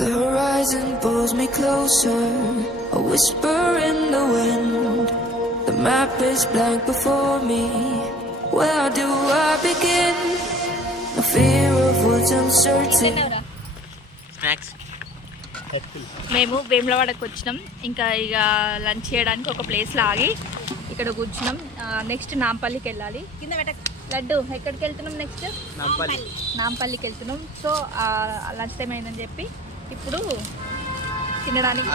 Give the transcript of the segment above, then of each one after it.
The horizon pulls me closer, a whisper in the wind. The map is blank before me. Where do I begin? No fear of what's uncertain. Snacks. మేము వేములవాడకు వచ్చినాం. ఇంకా ఇక lunch చేయడానికి ఒక ప్లేస్లో ఆగి ఇక్కడ కూర్చున్నాం. నెక్స్ట్ నాంపల్లికి వెళ్ళాలి. కింద లడ్డు ఎక్కడికి వెళ్తున్నాం? నెక్స్ట్ నాంపల్లికి వెళ్తున్నాం. సో లంచ్ టైం అయిందని చెప్పి ఇప్పుడు తినడానికి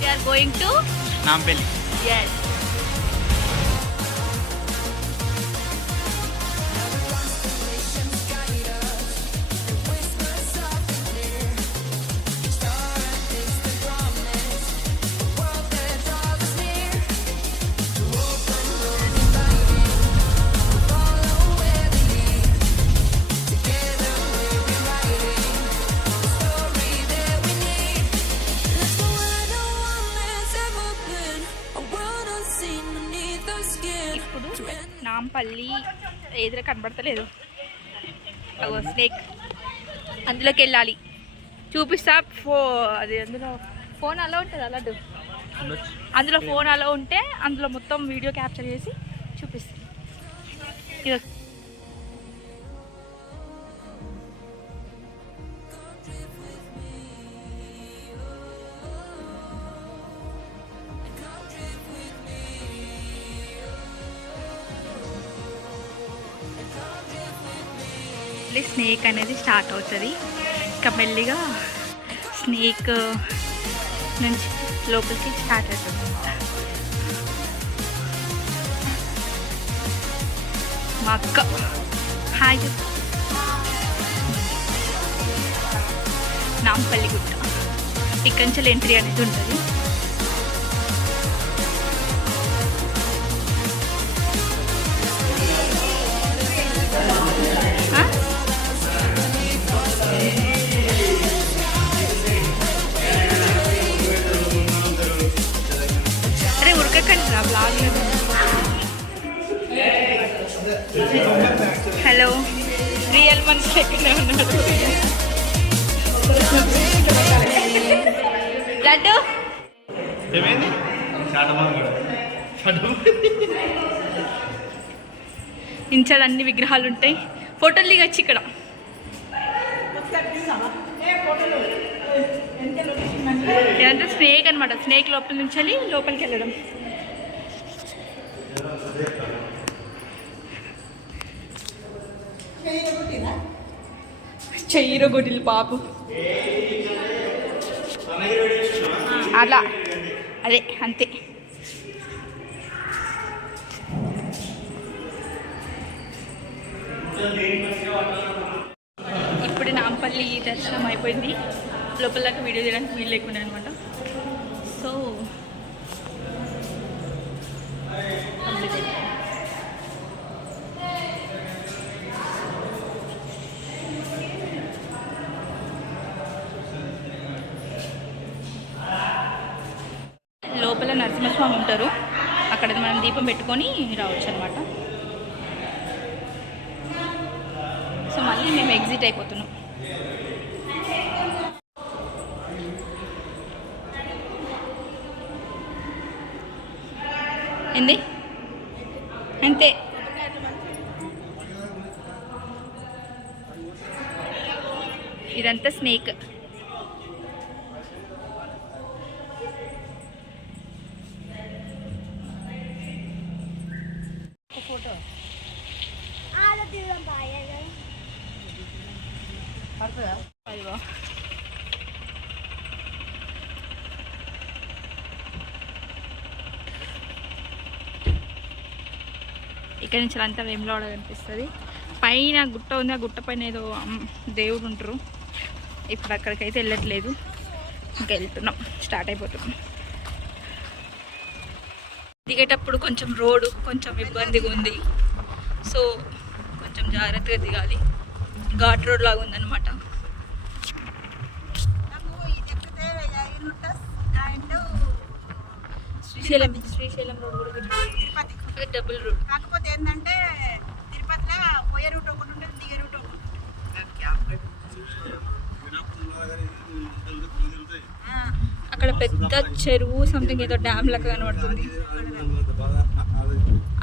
we are going to Nampally. Yes. ఇప్పుడు నాంపల్లి ఎదురు కనబడతలేదు. అగో స్నేక్, అందులోకి వెళ్ళాలి. చూపిస్తా. అది అందులో ఫోన్ అలా ఉంటుంది అలాంటి, అందులో ఫోన్ అలా ఉంటే అందులో మొత్తం వీడియో క్యాప్చర్ చేసి చూపిస్తాను. ఇది స్నేక్ అనేది స్టార్ట్ అవుతుంది. ఇంకా మెల్లిగా స్నేక్ నుంచి లోపలికి స్టార్ట్ అవుతుంది. మా అక్క హాయ్. నాంపల్లి గుట్ట, ఇక్కడి నుంచి ఎంట్రీ అనేది ఉంటుంది. హలో, రియల్ మనిషి ఎక్కడే ఉన్నాడు. లడ్డు ఇంచాడు అన్ని విగ్రహాలు ఉంటాయి. ఫోటోలు దిగొచ్చు ఇక్కడ. ఏదంటే స్నేక్ అనమాట. స్నేక్ లోపల నుంచి వెళ్ళి లోపలికి వెళ్ళడం. చెయ్యిరో గొడ్డిలు పాపు అలా అదే అంతే. ఇప్పుడు నాంపల్లి దర్శనం అయిపోయింది. లోపలకి వీడియో తీయడానికి వీలు లేకుండా అనమాట. సో లోపల నరసింహస్వామి ఉంటారు. అక్కడ మనం దీపం పెట్టుకొని రావచ్చు అనమాట. సో మళ్ళీ మేము ఎగ్జిట్ అయిపోతున్నాం. ఏంది అంతే. ఇదంతా స్నేక్. ఫోటో అదిగో ఇక్కడ నుంచి అంతా వేములవాడ కనిపిస్తుంది. పైన గుట్ట ఉంది. ఆ గుట్ట పైన ఏదో దేవుడు ఉంటారు. ఇప్పుడు అక్కడికైతే వెళ్ళట్లేదు. ఇంకా వెళ్తున్నాం, స్టార్ట్ అయిపోతున్నాం. దిగేటప్పుడు కొంచెం రోడ్డు కొంచెం ఇబ్బందిగా ఉంది, సో కొంచెం జాగ్రత్తగా దిగాలి. ఘాట్ రోడ్ లాగా ఉందన్నమాట. శ్రీశైలం రోడ్ కూడా తిరుపతి డబుల్ రోడ్. కాకపోతే ఏంటంటే తిరుపతిలో పోయే రూట్ ఒకటి ఉంటుంది, దిగే రూట్ ఒకటి ఉంటుంది. అక్కడ పెద్ద చెరువు సంథింగ్ ఏదో డ్యామ్ లాగా కనబడుతుంది.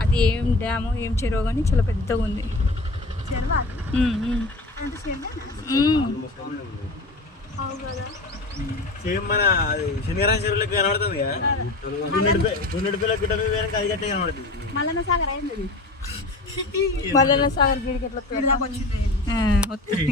అది ఏం డ్యాము ఏం చెరువు కానీ చాలా పెద్దగా ఉంది. సేమ్ మన శనివారం చెరువులకి కనబడుతుంది కదా, గుండెడిపిల్ల గుట్ట మీద అది గట్టే కనబడుతుంది. మల్లన్న సాగర్ అయింది, మల్లన్న సాగర్ గిడికి ఎట్లా వచ్చింది.